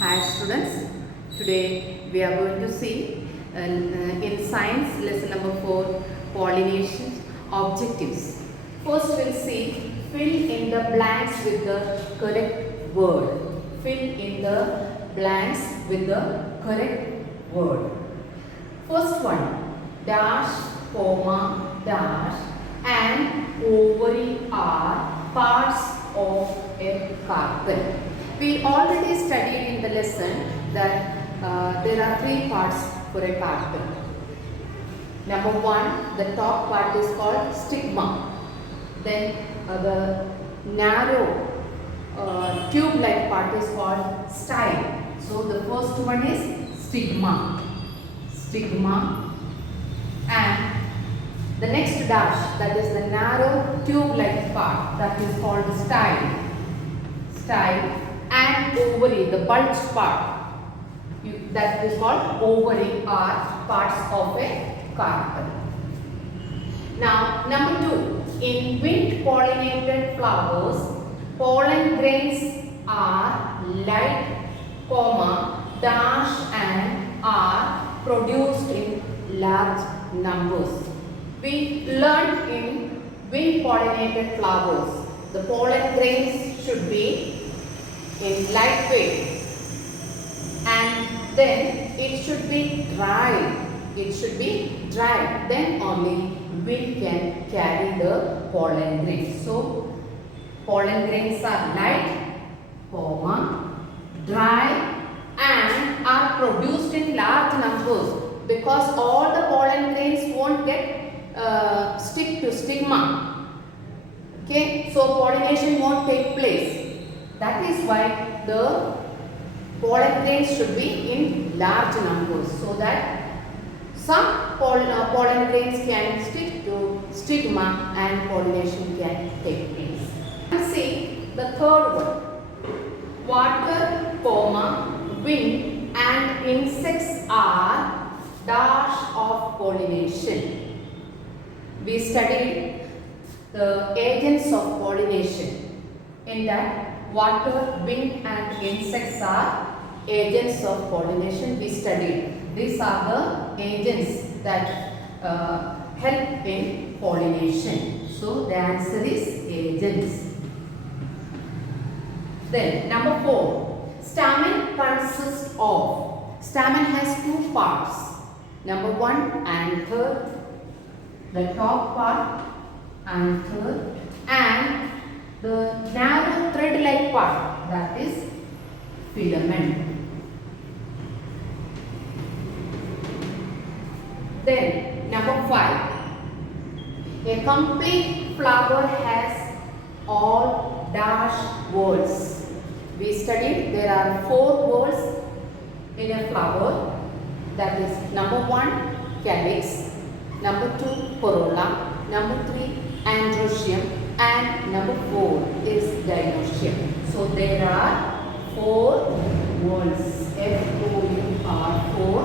Hi students, today we are going to see in science lesson number 4 pollination objectives. First we will see fill in the blanks with the correct word. Fill in the blanks with the correct word. First one, dash, comma, dash and ovary are parts of a carpet. We already studied in the lesson that there are three parts for a carpet. Number one, the top part is called stigma. Then the narrow tube-like part is called style. So the first one is stigma. Stigma. And the next dash, that is the narrow tube-like part, that is called style. Style. And ovary, the bulged part, that is called ovary, are parts of a carpet. Now, number 2, in wind pollinated flowers, pollen grains are light, comma, dash and are produced in large numbers. We learned in wind pollinated flowers, the pollen grains should be in light weight and then it should be dry. It should be dry. Then only wind can carry the pollen grains. So pollen grains are light, comma, dry and are produced in large numbers because all the pollen grains won't get stick to stigma. Okay, so pollination won't take place. That is why the pollen grains should be in large numbers so that some pollen grains can stick to stigma and pollination can take place. And see the third one. Water, comma, wind and insects are dash of pollination. We studied the agents of pollination. In that, water, wind and insects are agents of pollination we studied. These are the agents that help in pollination. So the answer is agents. Then number 4, stamen consists of, stamen has two parts. Number 1 and 3rd, the top part and 3rd, and the narrow thread-like part, that is filament. Then number 5, a complete flower has all dash whorls. We studied there are 4 whorls in a flower, that is number 1 calyx, number 2 corolla, number 3 androecium and number 4 is dinoecium. So there are 4 whorls, F-O-U-R, 4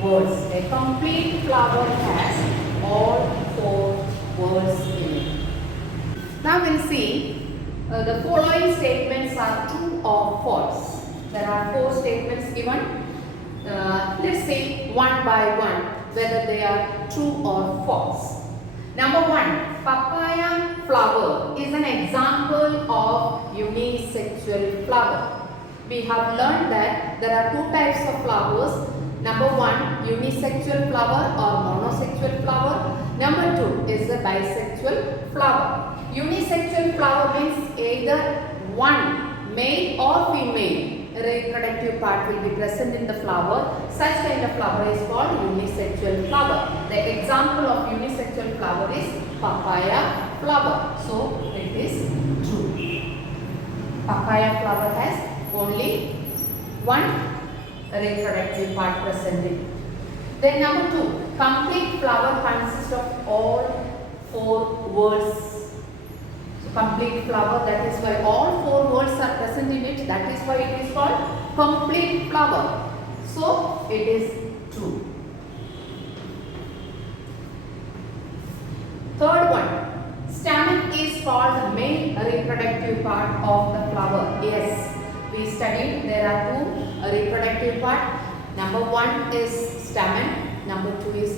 whorls. A complete flower has all 4 whorls in it. Now we will see the following statements are true or false. There are 4 statements given. Let's see one by one whether they are true or false. Number 1, papaya flower is an example of unisexual flower. We have learned that there are 2 types of flowers. Number 1, unisexual flower or monosexual flower. Number 2 is a bisexual flower. Unisexual flower means either one, male or female, reproductive part will be present in the flower. Such kind of flower is called unisexual flower. The example of unisexual flower is papaya flower. So it is true. Papaya flower has only one reproductive part present in it. Then number 2, complete flower consists of all 4 whorls. Complete flower, that is why all 4 whorls are present in it, that is why it is called complete flower. So it is true. Third one, stamen is called the male reproductive part of the flower. Yes, we studied there are 2 part. Number 1 is stamen, number 2 is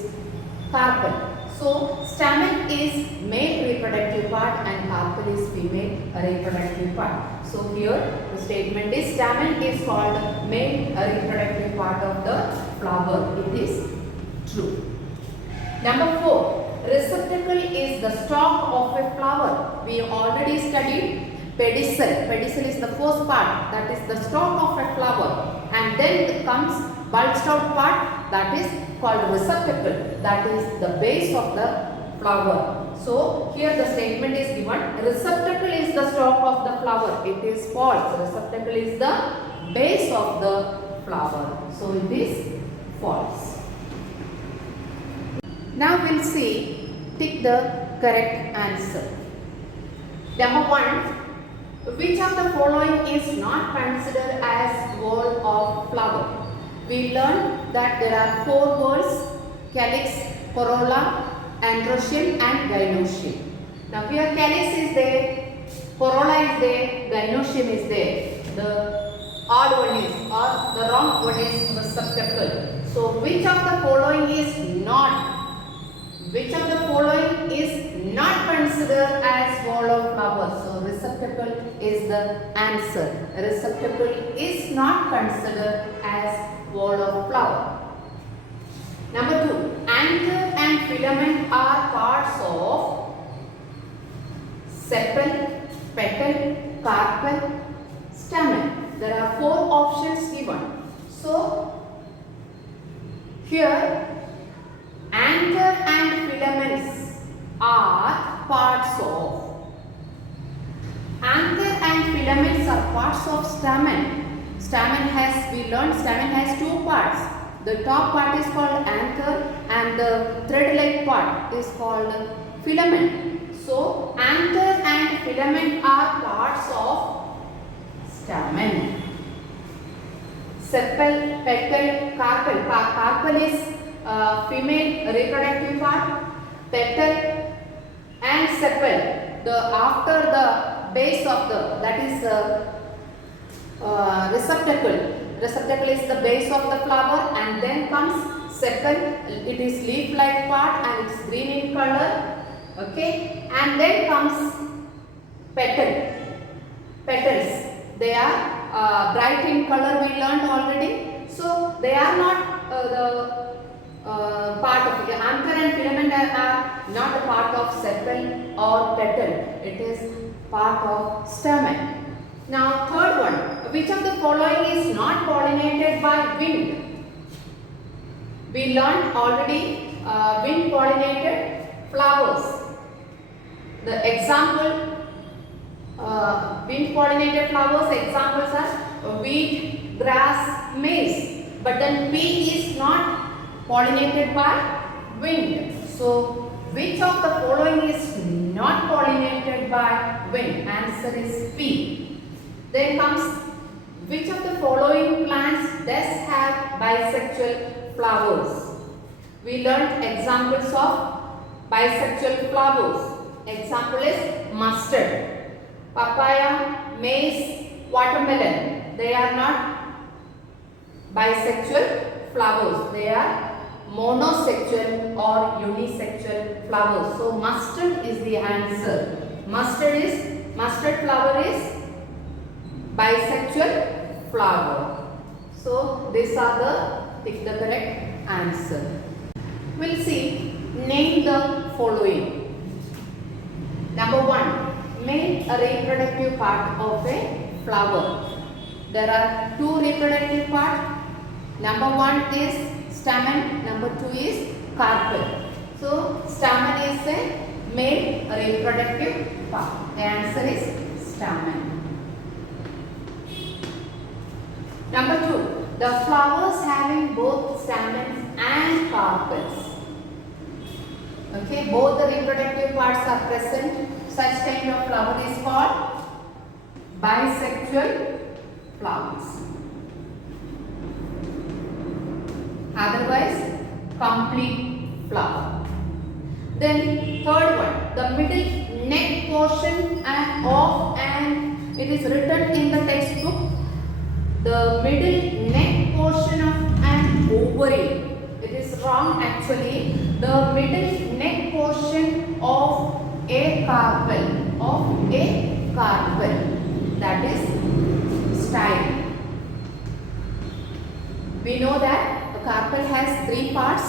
carpel. So stamen is male reproductive part and carpel is female reproductive part. So here the statement is stamen is called male reproductive part of the flower. It is true. Number 4, receptacle is the stalk of a flower. We already studied pedicel. Pedicel is the first part, that is the stalk of a flower, and then comes bulged out part, that is called receptacle, that is the base of the flower. So here the statement is given, receptacle is the stalk of the flower. It is false. Receptacle is the base of the flower. So it is false. Now we'll see, tick the correct answer. Number 1, which of the following is not considered as whorl of flower? We learned that there are 4 whorls: calyx, corolla, androecium and gynoecium. Now here calyx is there, corolla is there, gynoecium is there. The odd one is, or the wrong one is receptacle. So which of the following is not? Which of the following is not considered as whorl of flower? So receptacle is the answer. Receptacle is not considered as whorl of flower. Number 2, anther and filament are parts of sepal, petal, carpel, stamen. There are 4 options given. So here anther and filaments are parts of. Anther and filaments are parts of stamen. Stamen has, we learned stamen has 2 parts. The top part is called anther and the thread-like part is called filament. So anther and filament are parts of stamen. Sepal, petal, carpel. Carpel is female reproductive part. Petal and sepal, the after the base of the, that is receptacle. Receptacle is the base of the flower, and then comes sepal. It is leaf-like part and it's green in color. Okay, and then comes petal. Petals, they are bright in color. We learned already. So they are not the part of anther and filament are not a part of sepal or petal. It is part of stamen. Now third one, which of the following is not pollinated by wind? We learned already wind pollinated flowers. The example, wind pollinated flowers examples are wheat, grass, maize. But then pea is not pollinated by wind. So which of the following is not pollinated by wind? Answer is pea. Then comes, which of the following plants does have bisexual flowers? We learned examples of bisexual flowers. Example is mustard, papaya, maize, watermelon. They are not bisexual flowers. They are monosexual or unisexual flowers. So mustard is the answer. Mustard flower is bisexual flower. So these are the correct answer. We'll see, name the following. Number 1, name a reproductive part of a flower. There are 2 reproductive parts. Number 1 is stamen, number 2 is carpel. So stamen is a male reproductive part. The answer is stamen. Number 2, the flowers having both stamens and carpels. Okay, both the reproductive parts are present. Such kind of flower is called bisexual flowers. Otherwise, complete flower. Then third one, the middle neck portion of and it is written in the textbook. The middle neck portion ovary. It is wrong actually. The middle neck portion of a carpel, that is style. We know that a carpel has three parts.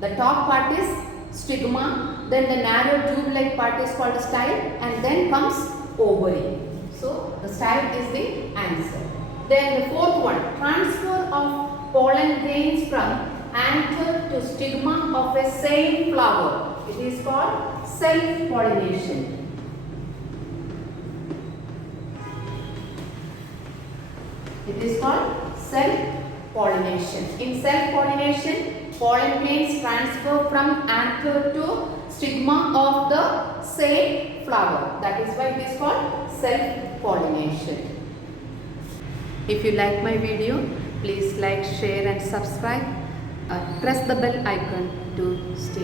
The top part is stigma, then the narrow tube-like part is called style, and then comes ovary. So the style is the answer. Then the fourth one, transfer of pollen grains from anther to stigma of a same flower. It is called self-pollination. It is called self-pollination. In self-pollination, pollen grains transfer from anther to stigma of the same flower. That is why it is called self-pollination. If you like my video, please like, share and subscribe. Press the bell icon to stay